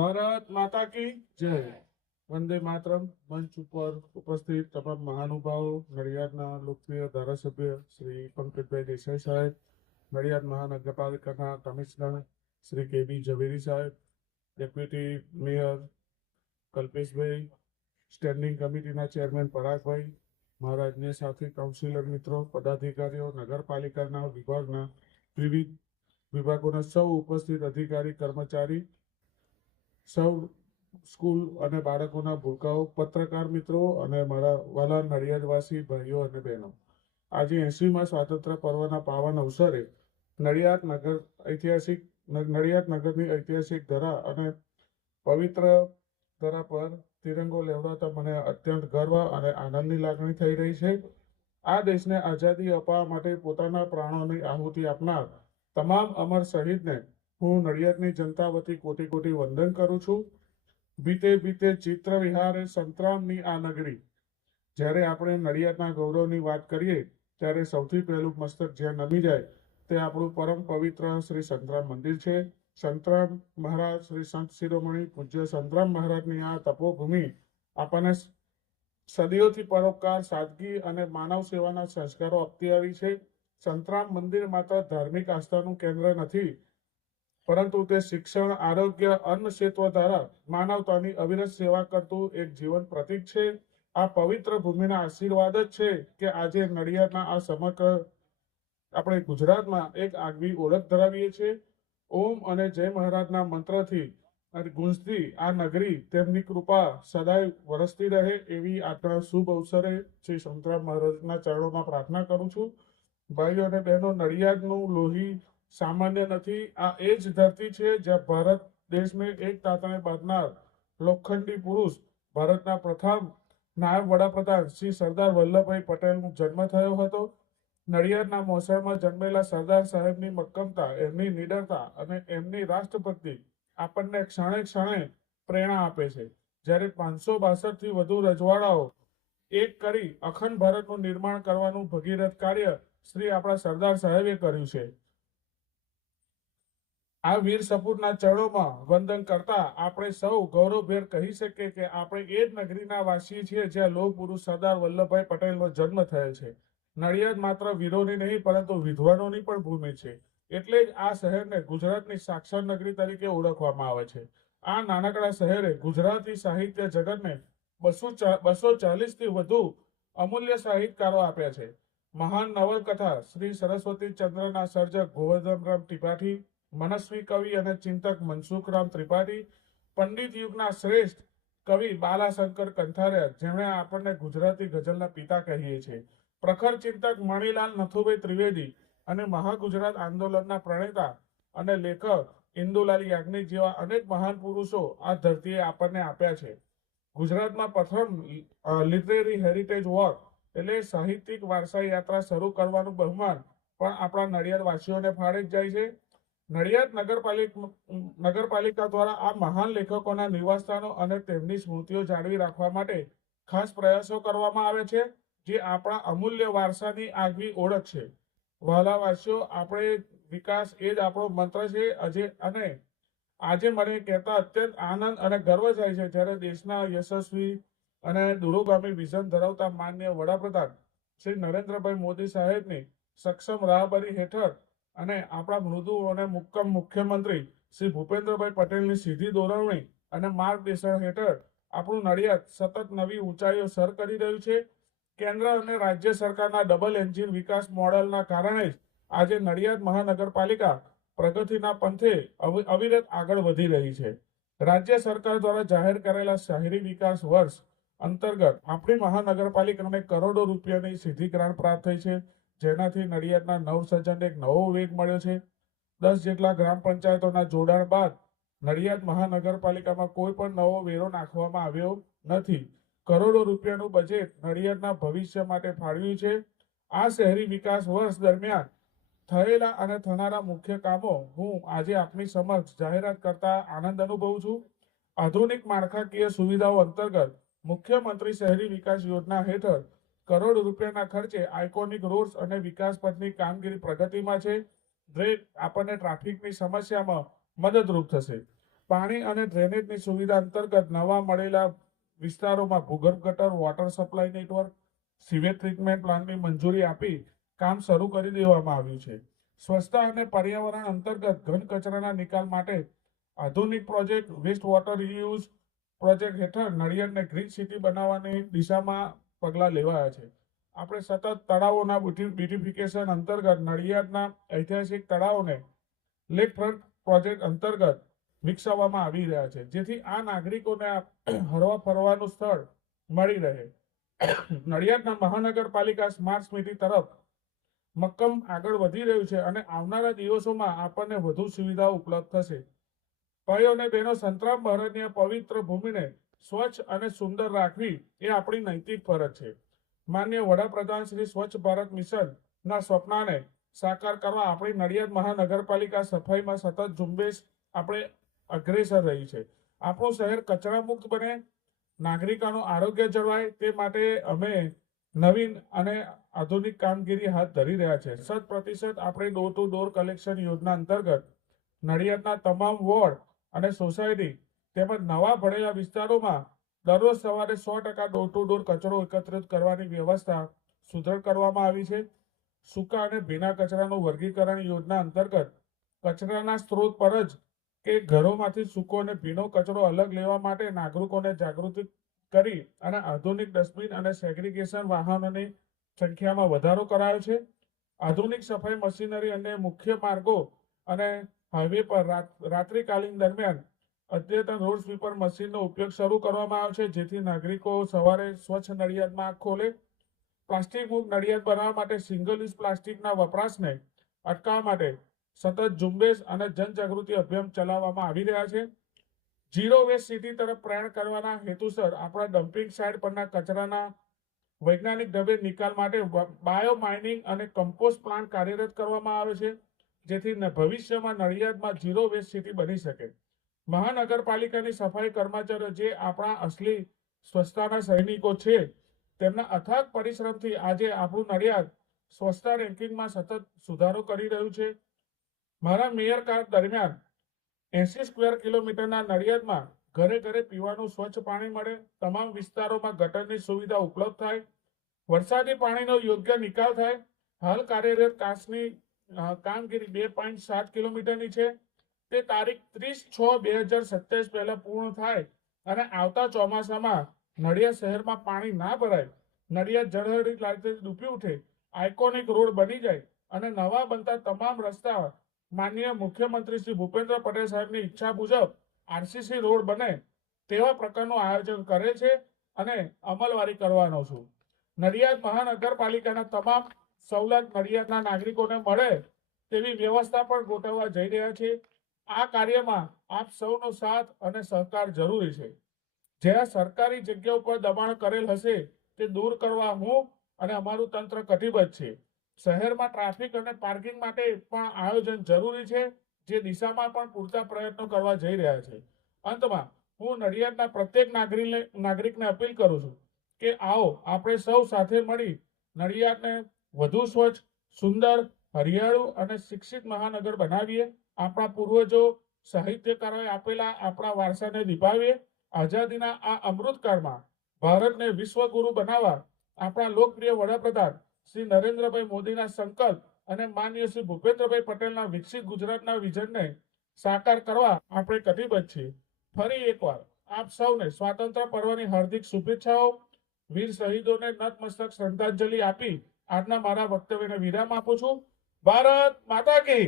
ભારત માતા કી જય. વંદે માતરમ. મંચ ઉપર ઉપસ્થિત તમામ મહાનુભાવો, નડિયાદના લોકપ્રિય ધારાસભ્ય શ્રી પંકજભાઈ દેસાઈ સાહેબ, નડિયાદ મહાનગરપાલિકાના કમિશનર શ્રી કેબી ઝવેરી સાહેબ, ડેપ્યુટી મેયર કલ્પેશભાઈ, સ્ટેન્ડિંગ કમિટીના ચેરમેન પરાગભાઈ, મારા અન્ય સાથી કાઉન્સિલર મિત્રો, પદાધિકારીઓ, નગરપાલિકાના વિભાગના વિવિધ વિભાગોના સૌ ઉપસ્થિત અધિકારી કર્મચારી, સૌ સ્કૂલ અને બાળકોના ભૂલકાઓ, પત્રકાર મિત્રો અને મારા વાલા નડિયાદવાસી ભાઈઓ અને બહેનો, આજે 80મા સ્વાતંત્ર્ય પર્વના પાવન અવસરે નડિયાદ નગરની ઐતિહાસિક ધરા અને પવિત્ર ધરા પર તિરંગો લહેરાવતા મને અત્યંત ગર્વ અને આનંદની લાગણી થઈ રહી છે. આ દેશને આઝાદી અપાવવા માટે પોતાના પ્રાણોની આહુતિ આપનાર તમામ અમર શહીદને હું નડિયાદની જનતા વતી કોટી કોટી વંદન કરું છું. બીતે બીતે ચિત્ર વિહારે સંતરામની આ નગરી. જ્યારે આપણે નડિયાદના ગૌરવની વાત કરીએ ત્યારે સૌથી પહેલું મસ્તક જ્યાં નમી જાય તે આપણું પરમ પવિત્ર શ્રી સંતરામ મંદિર છે. સંતરામ મહારાજ, શ્રી સંત શિરોમણી પૂજ્ય સંતરામ મહારાજની આ તપોભૂમિ આપણને સદીઓથી પરોપકાર, સાદગી અને માનવ સેવાના સંસ્કારો આપતી આવી છે. સંતરામ મંદિર માત્ર ધાર્મિક આસ્થાનું કેન્દ્ર નથી, પરંતુ તે શિક્ષણ, આરોગ્ય, અન્ન ક્ષેત્ર દ્વારા માનવતાની અવિરત સેવા કરતું એક જીવન પ્રતીક છે. આ પવિત્ર ભૂમિના આશીર્વાદ જ છે કે આજે નડિયાદના આ સમગ્ર આપણે ગુજરાતમાં એક આગવી ઓળખ ધરાવીએ છીએ. ઓમ અને જય મહારાજના મંત્રથી અને ગુંજતી આ નગરી તેમની કૃપા સદાય વરસતી રહે એવી આજના શુભ અવસરે શ્રી સંતરામ મહારાજના ચરણોમાં પ્રાર્થના કરું છું. ભાઈઓ અને બહેનો, નડિયાદનું લોહી સામાન્ય નથી. આ એ જ ધરતી છે જ્યાં ભારત દેશને એક તાતણે બાંધનાર લોખંડી પુરુષ, ભારતના પ્રથમ નાયબ વડાપ્રધાન શ્રી સરદાર વલ્લભભાઈ પટેલનો જન્મ થયો હતો. નડિયાદના મોસાળમાં જન્મેલા સરદાર સાહેબની મક્કમતા, એમની નિડરતા અને એમની રાષ્ટ્રભક્તિ આપણને ક્ષણે ક્ષણે પ્રેરણા આપે છે. જ્યારે 562થી વધુ રજવાડાઓ એક કરી અખંડ ભારતનું નિર્માણ કરવાનું ભગીરથ કાર્ય શ્રી આપણા સરદાર સાહેબે કર્યું છે. આ વીર સપૂતના ચરણોમાં વંદન કરતા આપણે સૌ ગૌરવભેર કહી શકીએ કે આપણે એ જ નગરીના વાસી છીએ જ્યાં લોહ પુરુષ સરદાર વલ્લભભાઈ પટેલનો જન્મ થયેલ છે. નડિયાદ માત્ર વીરોની નહીં પરંતુ વિદ્વાનોની પણ ભૂમિ છે. એટલે જ આ શહેરને ગુજરાતની સાક્ષર નગરી તરીકે ઓળખવામાં આવે છે. આ નાનકડા શહેરે ગુજરાતી સાહિત્ય જગતને 240થી વધુ અમૂલ્ય સાહિત્યકારો આપ્યા છે. મહાન નવલકથા શ્રી સરસ્વતી ચંદ્રના સર્જક ગોવર્ધનરામ ત્રિપાઠી, મનસ્વી કવિ અને ચિંતક મનસુખરામ ત્રિપાઠી, પંડિત યુગના શ્રેષ્ઠ કવિ બાલાશંકર કંથારિયા, જેમણે આપણને ગુજરાતી ગઝલના પિતા કહીએ છીએ, પ્રખર ચિંતક મણિલાલ નથુભાઈ ત્રિવેદી અને મહાગુજરાત આંદોલનના પ્રણેતા અને લેખક ઇન્દુલાલ યાજ્ઞિક જેવા અનેક મહાન પુરુષો આ ધરતીએ આપણને આપ્યા છે. ગુજરાતમાં પ્રથમ લિટરેરી હેરિટેજ વોક એટલે સાહિત્યિક વારસા યાત્રા શરૂ કરવાનું બહુમાન પણ આપણા નડિયાદ વાસીઓને ફાળે જ જાય છે. નડિયાદ નગરપાલિકા દ્વારા આ મહાન લેખકોના નિવાસસ્થાનો અને તેમની સ્મૃતિઓ જાળવી રાખવા માટે ખાસ પ્રયાસો કરવામાં આવે છે, જે આપણા અમૂલ્ય વારસાની આગવી ઓળખ છે. વહાલા વાસીઓ, આપણે વિકાસ એ જ આપણો મંત્ર છે. આજે મને કહેતા અત્યંત આનંદ અને ગર્વ થાય છે જ્યારે દેશના યશસ્વી અને દૂરોગામી વિઝન ધરાવતા માનનીય વડાપ્રધાન શ્રી નરેન્દ્રભાઈ મોદી સાહેબની સક્ષમ રાહબરી હેઠળ અને આપણા મૃદુ અને મુક્કમ મુખ્યમંત્રી શ્રી ભૂપેન્દ્રભાઈ પટેલની સીધી દોરવણી અને માર્ગદર્શન હેઠળ આપણું નડિયાદ સતત નવી ઊંચાઈઓ સર કરી રહ્યું છે. કેન્દ્ર અને રાજ્ય સરકારના ડબલ એન્જિન વિકાસ મોડેલના કારણે જ આજે નડિયાદ મહાનગરપાલિકા પ્રગતિના પંથે અવિરત આગળ વધી રહી છે. રાજ્ય સરકાર દ્વારા જાહેર કરેલા શહેરી વિકાસ વર્ષ અંતર્ગત આપણી મહાનગરપાલિકાને કરોડો રૂપિયાની સીધી ગ્રાન્ટ પ્રાપ્ત થઈ છે, જેનાથી નડિયાદના નવસર્જનને એક નવો વેગ મળ્યો છે. 10 જેટલા ગ્રામ પંચાયતોના જોડાણ બાદ નડિયાદ મહાનગરપાલિકામાં કોઈ પણ નવો વેરો નાખવામાં આવ્યો નથી. કરોડો રૂપિયાનું બજેટ નડિયાદના ભવિષ્ય માટે ફાળવ્યું છે. આ શહેરી વિકાસ વર્ષ દરમિયાન થયેલા અને થનારા મુખ્ય કામો હું આજે આપની સમક્ષ જાહેરાત કરતા આનંદ અનુભવું છું. આધુનિક માળખાકીય સુવિધાઓ અંતર્ગત મુખ્યમંત્રી શહેરી વિકાસ યોજના હેઠળ કરોડ રૂપિયાના ખર્ચે આઇકોનિક રોડ્સ અને વિકાસ પથની કામગીરી પ્રગતિમાં છે, જે આપણને ટ્રાફિકની સમસ્યામાં મદદરૂપ થશે. પાણી અને ડ્રેનેજની સુવિધા અંતર્ગત નવા મળેલા વિસ્તારોમાં ભૂગર્ભ ગટર, water supply network, sewage treatment પ્લાન્ટની મંજૂરી આપી કામ શરૂ કરી દેવામાં આવ્યું છે. સ્વચ્છતા અને પર્યાવરણ અંતર્ગત ઘન કચરાના નિકાલ માટે આધુનિક project waste water reuse project હેઠળ નડિયાદને ગ્રીન સિટી બનાવવાની દિશામાં પગલાં લેવાયા છે. આપણે સતત તળાવોના બ્યુટિફિકેશન અંતર્ગત નડિયાદના ઐતિહાસિક તળાવોને લેક ફ્રન્ટ પ્રોજેક્ટ અંતર્ગત વિકસાવવામાં આવી રહ્યા છે, જેથી આ નાગરિકોને હરવા ફરવાનું સ્થળ મળી રહે. નડિયાદના મહાનગરપાલિકા સ્માર્ટ સિટી તરફ મક્કમ આગળ વધી રહ્યું છે અને આવનારા દિવસોમાં આપણને વધુ સુવિધાઓ ઉપલબ્ધ થશે. ભાઈઓ અને બહેનો, સંતરામ ભારતની આ પવિત્ર ભૂમિને સ્વચ્છ અને સુંદર રાખવી એ આપણી નૈતિક ફરજ છે. માનનીય વડાપ્રધાન શ્રી સ્વચ્છ ભારત મિશનના સ્વપ્નને સાકાર કરવા આપણી નડિયાદ મહાનગરપાલિકા સફાઈમાં સતત ઝુંબેશ આપણે અગ્રેસર રહી છે. આપણું શહેર કચરા મુક્ત બને, નાગરિકોનું આરોગ્ય જળવાય તે માટે અમે નવીન અને આધુનિક કામગીરી હાથ ધરી રહ્યા છે. 100% આપણે ડોર ટુ ડોર કલેક્શન યોજના અંતર્ગત નડિયાદના તમામ વોર્ડ અને સોસાયટી તેમજ નવા ભણેલા વિસ્તારોમાં દરરોજ સવારે 100% ડોર ટુ ડોર કચરો એકત્રિત કરવાની વ્યવસ્થા સુદ્રઢ કરવામાં આવી છે. સૂકા અને ભીના કચરાનું વર્ગીકરણ યોજના અંતર્ગત કચરાના સ્ત્રોત પર જ કે ઘરોમાંથી સૂકો અને ભીનો કચરો અલગ લેવા માટે નાગરિકોને જાગૃત કરી અને આધુનિક ડસ્ટબિન અને સેગ્રીગેશન વાહનોની સંખ્યામાં વધારો કરાયો છે. આધુનિક સફાઈ મશીનરી અને મુખ્ય માર્ગો અને હાઈવે પર રાત્રિકાલીન દરમિયાન અદ્યતન રોડ સ્વીપર મશીનનો ઉપયોગ શરૂ કરવામાં આવ્યો છે, જેથી નાગરિકો સવારે સ્વચ્છ નડિયાદમાં આંખ ખોલે. પ્લાસ્ટિક મુક્ત નડિયાદ બનાવવા માટે સિંગલ યુઝ પ્લાસ્ટિકના વપરાશને અટકાવવા માટે સતત ઝુંબેશ અને જનજાગૃતિ અભિયાન ચલાવવામાં આવી રહ્યા છે. ઝીરો વેસ્ટ સિટી તરફ પ્રયાણ કરવાના હેતુસર આપણા ડમ્પિંગ સાઇટ પરના કચરાના વૈજ્ઞાનિક ઢબે નિકાલ માટે બાયો માઇનિંગ અને કમ્પોસ્ટ પ્લાન્ટ કાર્યરત કરવામાં આવે છે, જેથી ભવિષ્યમાં નડિયાદમાં ઝીરો વેસ્ટ સિટી બની શકે. મહાનગરપાલિકાની સફાઈ કર્મચારીઓ જે આપણા અસલી સ્વચ્છતાના સૈનિકો છે, તેમના અથાગ પરિશ્રમથી આજે આપણું નડિયાદ સ્વચ્છતા રેન્કિંગમાં સતત સુધારો કરી રહ્યું છે. મારા મેયર કાર્ડ દરમિયાન 80 સ્ક્વેર કિલોમીટરના નડિયાદમાં ઘરે ઘરે પીવાનું સ્વચ્છ પાણી મળે, તમામ વિસ્તારોમાં ગટરની સુવિધા ઉપલબ્ધ થાય, વરસાદી પાણીનો યોગ્ય નિકાલ થાય. હાલ કાર્યરત કાચની કામગીરી 2.7 કિલોમીટરની છે. તે તારીખ 30/6/2027 પહેલા પૂર્ણ થાય અને આવતા ચોમાસામાં નડિયાદ શહેરમાં પાણી ના ભરાય, નડિયાદ જળહરી લાઈટથી ડૂબી ઉઠે, આઇકોનિક રોડ બની જાય અને નવા બનતા તમામ રસ્તા માનનીય મુખ્યમંત્રી શ્રી ભૂપેન્દ્ર પટેલ સાહેબની ઈચ્છા મુજબ આરસીસી રોડ બને તેવા પ્રકારનું આયોજન કરે છે અને અમલવારી કરવાનો છું. નડિયાદ મહાનગરપાલિકાના તમામ સવલત નડિયાદના નાગરિકોને મળે તેવી વ્યવસ્થા પણ ગોઠવવા જઈ રહ્યા છે. આ કાર્યમાં આપ સૌનો સાથ અને સહકાર જરૂરી છે. જ્યાં સરકારી જગ્યા ઉપર દબાણ કરેલ હશે તે દૂર કરવા હું અને અમારું તંત્ર કટિબદ્ધ છે. શહેરમાં ટ્રાફિક અને પાર્કિંગ માટે પણ આયોજન જરૂરી છે, જે દિશામાં પણ પૂરતા પ્રયત્નો કરવા જઈ રહ્યા છે. અંતમાં હું નડિયાદના પ્રત્યેક નાગરિકને અપીલ કરું છું કે આવો આપણે સૌ સાથે મળી નડિયાદને વધુ સ્વચ્છ, સુંદર, હરિયાળું અને શિક્ષિત મહાનગર બનાવીએ. આપણા પૂર્વજો સાહિત્યકારોએ આપેલા આપણા વારસાને નિભાવીએ. આઝાદીના આ અમૃતકાળમાં ભારતને વિશ્વગુરુ બનાવવા આપણા લોકપ્રિય વડાપ્રધાન શ્રી નરેન્દ્રભાઈ મોદીના સંકલ્પ અને માનનીય શ્રી ભૂપેન્દ્રભાઈ પટેલના વિકસિત ગુજરાતના વિઝનને સાકાર કરવા આપણે કટિબદ્ધ છીએ. ફરી એકવાર આપ સૌને સ્વાતંત્ર્ય પર્વની હાર્દિક શુભેચ્છાઓ. વીર શહીદોને નતમસ્તક શ્રદ્ધાંજલિ આપી આજના મારા વક્તવ્યને વિરામ આપું છું. ભારત માતા કી